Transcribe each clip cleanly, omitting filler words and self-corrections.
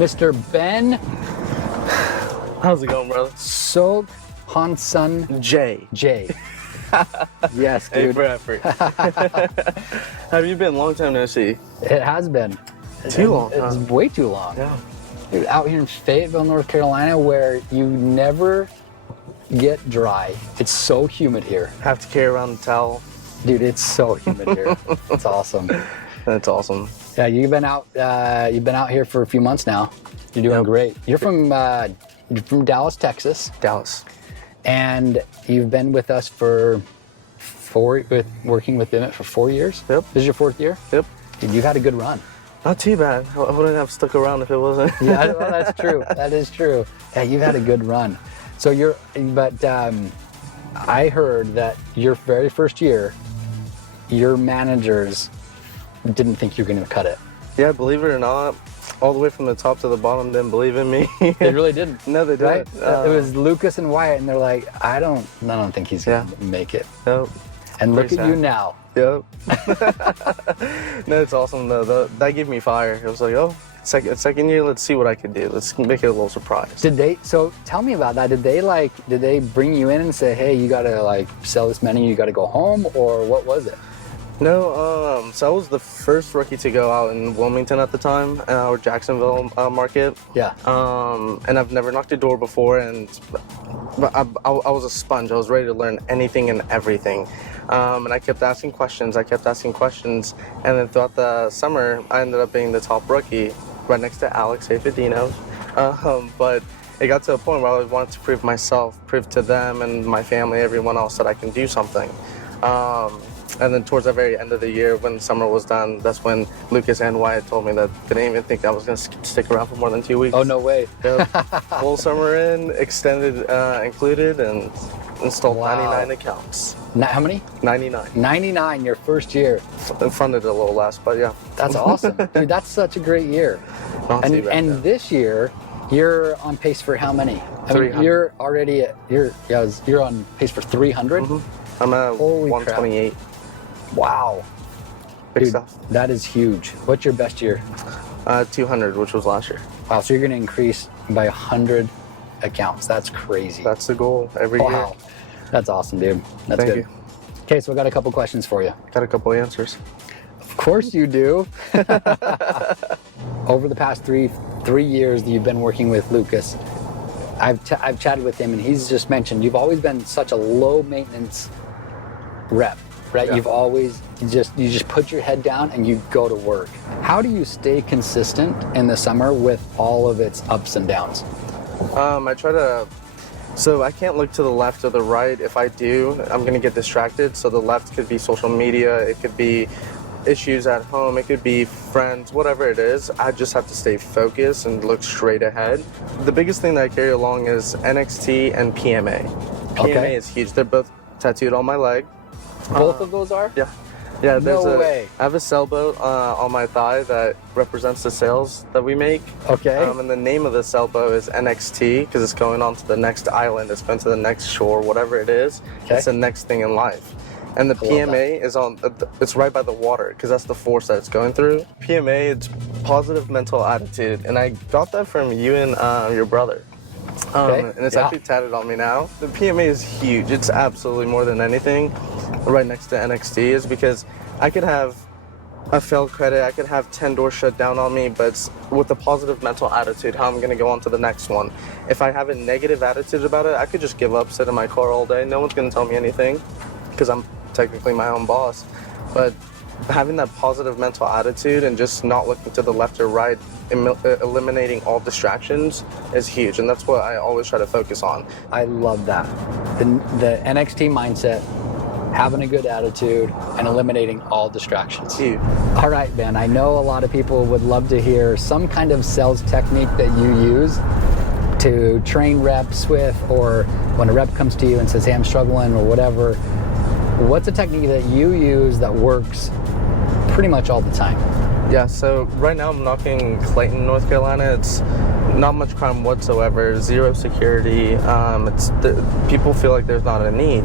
Mr. Ben. How's it going, brother? Sokhansanj J. Yes, Hey, dude. for effort. Have you been? Long time no see. It has been. Too long, It's huh? way too long. Yeah. Dude, out here in Fayetteville, North Carolina, where you never get dry. It's so humid here. Have to carry around the towel. Dude, it's so humid here. It's awesome. That's awesome. Yeah, you've been out here for a few months now. You're doing Yep. great. You're from Dallas, Texas, Dallas. and you've been with us for working with Emmett for 4 years. Yep. This is your 4th year? Yep. Dude, you've had a good run. Not too bad. I wouldn't have stuck around if it wasn't. Yeah, well, that's true. That is true. Yeah, you've had a good run. So I heard that your very first year, your managers didn't think you were going to cut it. Yeah, believe it or not, all the way from the top to the bottom didn't believe in me. They really didn't. No, they Right? didn't. It was Lucas and Wyatt, and they're like, I don't think he's going to make it. Yep. And look Very at you sad. now. Yep. No, it's awesome though. That gave me fire. It was like, oh, second year, let's see what I could do. Let's make it a little surprise. So tell me about that. Did they bring you in and say, hey, you got to sell this many, you got to go home, or what was it? No, so I was the first rookie to go out in Wilmington at the time, or Jacksonville market. Yeah. And I've never knocked a door before, but I was a sponge. I was ready to learn anything and everything. And I kept asking questions, and then throughout the summer, I ended up being the top rookie, right next to Alex Afadino. But it got to a point where I wanted to prove to them and my family, everyone else, that I can do something. And then towards the very end of the year, when summer was done, that's when Lucas and Wyatt told me that they didn't even think I was going to stick around for more than 2 weeks. Oh, no way. Yep. Full summer in, extended included, and installed Wow. 99 accounts. How many? 99. 99 your first year. Funded a little less, but yeah. That's awesome. Dude, that's such a great year. Not too bad, And yeah. this year, you're on pace for how many? I mean, 300. you're already you're on pace for 300. I'm at Holy 128. Wow. Big Dude, stuff. that is huge. What's your best year? 200, which was last year. Wow, so you're going to increase by 100 accounts. That's crazy. That's the goal every year. Wow. That's awesome, dude. That's Thank good. you. Okay, so I got a couple questions for you. Got a couple answers. Of course you do. Over the past three years that you've been working with Lucas, I've chatted with him, and he's just mentioned you've always been such a low maintenance rep, right? Yeah. You've always you just put your head down and you go to work. How do you stay consistent in the summer with all of its ups and downs? I try to. So I can't look to the left or the right. If I do, I'm gonna get distracted. So the left could be social media, it could be issues at home, it could be friends, whatever it is. I just have to stay focused and look straight ahead. The biggest thing that I carry along is NXT and PMA. PMA Okay. is huge. They're both tattooed on my leg. Both of those are? Yeah. Yeah, there's No way. I have a sailboat on my thigh that represents the sails that we make. Okay. And the name of the sailboat is NXT because it's going on to the next island, it's going to the next shore, whatever it is. Okay. It's the next thing in life. And the I love PMA is it's right by the water because that's the force that it's going through. PMA, it's positive mental attitude. And I got that from you and your brother. Okay. And it's Yeah. actually tatted on me now. The PMA is huge. It's absolutely more than anything right next to NXT is because I could have a failed credit, I could have 10 doors shut down on me, but it's with a positive mental attitude, how I'm going to go on to the next one. If I have a negative attitude about it, I could just give up, sit in my car all day. No one's going to tell me anything because I'm technically my own boss. But having that positive mental attitude and just not looking to the left or right, eliminating all distractions is huge, and that's what I always try to focus on. I love that. The NXT mindset, having a good attitude, and eliminating all distractions. Huge. All right, Ben, I know a lot of people would love to hear some kind of sales technique that you use to train reps with, or when a rep comes to you and says, hey, I'm struggling or whatever. What's a technique that you use that works pretty much all the time? Yeah, so right now I'm knocking Clayton, North Carolina. It's not much crime whatsoever, zero security. People feel like there's not a need.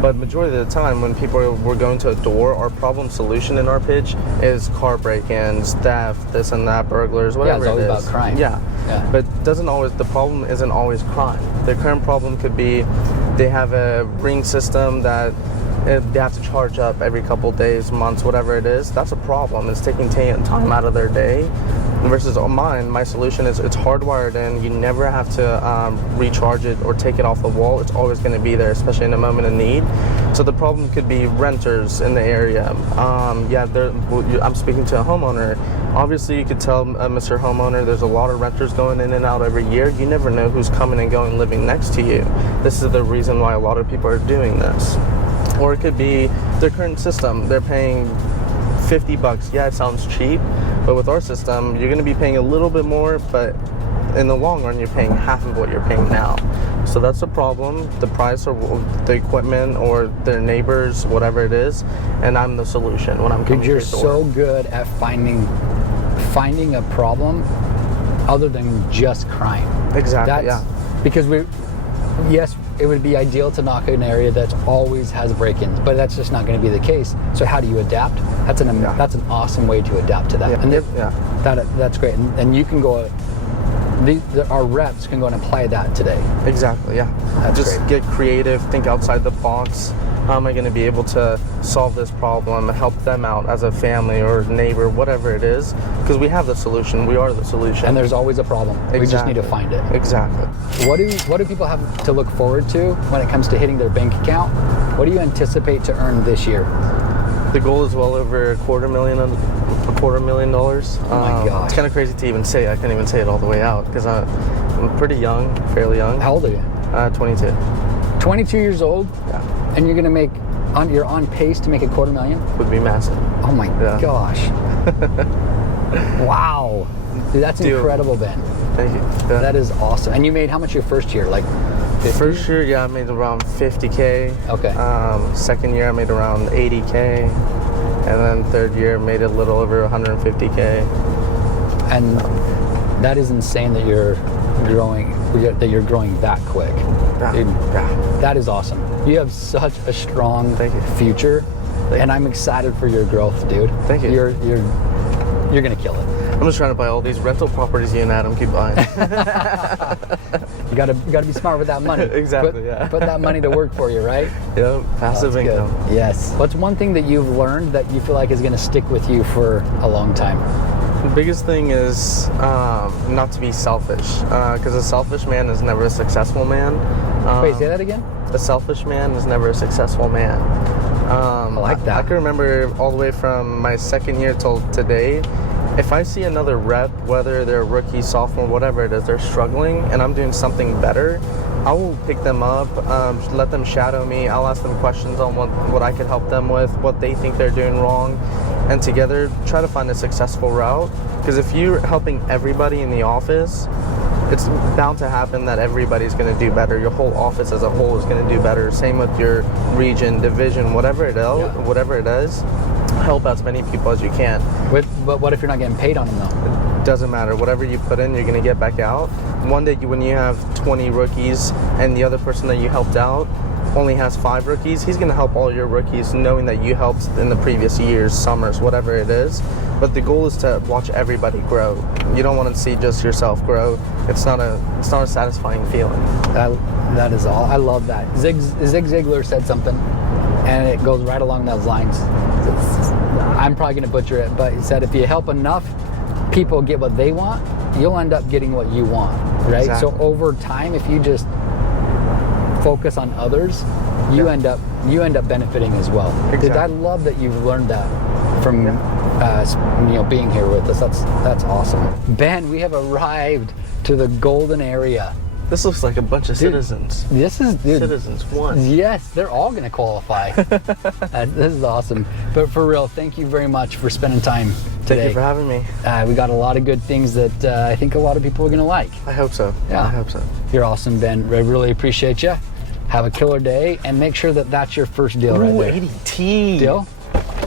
But majority of the time when people were going to a door, our problem solution in our pitch is car break-ins, theft, this and that, burglars, whatever it's always it is. about crime. Yeah. Yeah. But the problem isn't always crime. The current problem could be they have a ring system that they have to charge up every couple days, months, whatever it is. That's a problem. It's taking time out of their day. Versus my solution is it's hardwired in. You never have to recharge it or take it off the wall. It's always going to be there, especially in a moment of need. So the problem could be renters in the area. I'm speaking to a homeowner. Obviously, you could tell Mr. Homeowner, there's a lot of renters going in and out every year. You never know who's coming and going living next to you. This is the reason why a lot of people are doing this. Or it could be their current system. They're paying $50. Yeah, it sounds cheap, but with our system, you're going to be paying a little bit more, but in the long run, you're paying half of what you're paying now. So that's a problem. The price of the equipment or their neighbors, whatever it is, and I'm the solution when I'm coming to You're your door. so good at finding a problem other than just crime. Exactly. Because yes, it would be ideal to knock an area that always has break-ins, but that's just not going to be the case. So how do you adapt? That's an awesome way to adapt to that. Yeah. That's great. And you can go. Our reps can go and apply that today. Exactly. Yeah. That's Just great. get creative. Think outside the box. How am I going to be able to solve this problem, help them out as a family or neighbor, whatever it is? Because we have the solution. We are the solution. And there's always a problem. Exactly. We just need to find it. Exactly. What do people have to look forward to when it comes to hitting their bank account? What do you anticipate to earn this year? The goal is well over $250,000. Oh my gosh. It's kind of crazy to even say. I can't even say it all the way out because I'm pretty young, fairly young. How old are you? 22. 22 years old? Yeah. And you're gonna you're on pace to make $250,000? Would be massive. Oh my gosh. Wow. Dude, that's incredible, Ben. Thank you. Yeah. That is awesome. And you made how much your first year? Like 50? First year, yeah, I made around $50K. Okay. Second year, I made around $80K. And then third year, made a little over $150K. And that is insane that you're growing that quick. Yeah. Dude, Yeah. that is awesome. You have such a strong future, and I'm excited for your growth, dude. Thank you. You're gonna kill it. I'm just trying to buy all these rental properties you and Adam keep buying. You gotta be smart with that money. Exactly. Put that money to work for you, right? Yeah, passive That's income. good. Yes. What's one thing that you've learned that you feel like is gonna stick with you for a long time? The biggest thing is not to be selfish, because a selfish man is never a successful man. Wait, say that again? A selfish man is never a successful man. I like that. I can remember all the way from my second year till today, if I see another rep, whether they're rookie, sophomore, whatever it is, they're struggling and I'm doing something better, I will pick them up, let them shadow me. I'll ask them questions on what I could help them with, what they think they're doing wrong, and together try to find a successful route. Because if you're helping everybody in the office, it's bound to happen that everybody's going to do better. Your whole office as a whole is going to do better. Same with your region, division, whatever it is. Help as many people as you can. But what if you're not getting paid on them though? Doesn't matter. Whatever you put in, you're going to get back out. One day when you have 20 rookies and the other person that you helped out only has 5 rookies, he's going to help all your rookies knowing that you helped in the previous years, summers, whatever it is. But the goal is to watch everybody grow. You don't want to see just yourself grow. It's not a satisfying feeling. That is all. I love that. Zig Ziglar said something, and it goes right along those lines. I'm probably going to butcher it, but he said if you help enough people get what they want, you'll end up getting what you want, right? Exactly. So over time, if you just focus on others, you end up benefiting as well. Exactly. I love that you've learned that from being here with us. That's awesome. Ben, we have arrived to the golden area. This looks like a bunch of citizens. This is Citizens one. Yes, they're all going to qualify. This is awesome. But for real, thank you very much for spending time today. Thank you for having me. We got a lot of good things that I think a lot of people are going to like. I hope so. Yeah. I hope so. You're awesome, Ben. I really appreciate you. Have a killer day, and make sure that that's your first deal right there. 80T. Deal?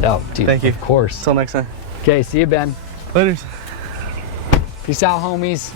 Oh, dude. Thank you. Of course. Till next time. Okay, see you, Ben. Later. Peace out, homies.